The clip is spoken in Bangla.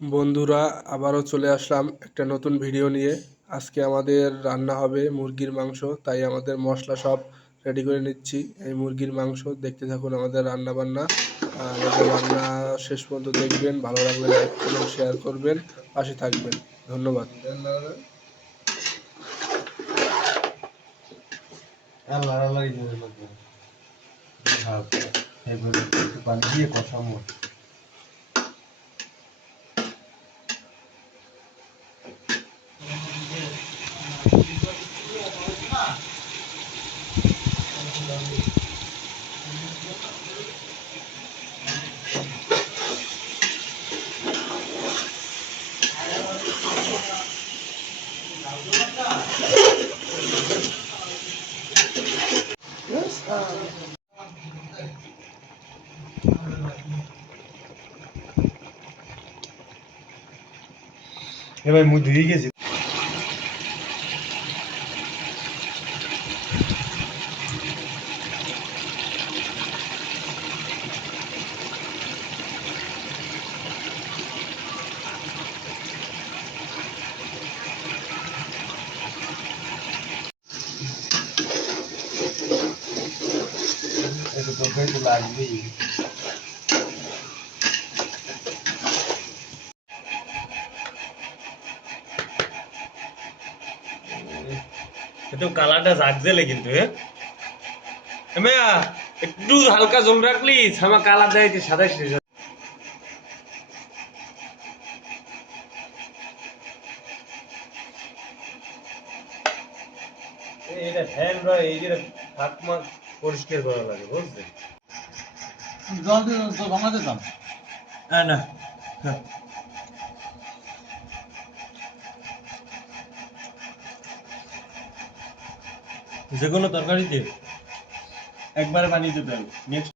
বন্ধুরা, আবারও চলে আসলাম একটা নতুন ভিডিও নিয়ে। আজকে আমাদের রান্না হবে মুরগির মাংস, তাই আমাদের মশলা সব রেডি করে নিচ্ছি। এই মুরগির মাংস দেখতে থাকুন আমাদের রান্না বান্না। আমাদের রান্না শেষ পর্যন্ত দেখবেন, ভালো লাগলে লাইক করবেন, শেয়ার করবেন, পাশে থাকবেন। ধন্যবাদ। পানি দিয়ে কষাবো। এবার মুই ধুয়ে গেছি। একটু তরকারি তো লাগবেই। কিন্তু কালারটা জাগজেলে কিন্তু একটু হালকা জল রাখলি ছামা কালার দেয় যে সাদা শেষ এটা ফ্যান বা এই যে ফাঁক মাক পরিষ্কার করা লাগে বুঝছেন। জল দিয়ে তো ভাঙা দিতাম। হ্যাঁ না যে কোনো তরকারিতে একবারে বানিয়ে দিতে হবে। নেক্সট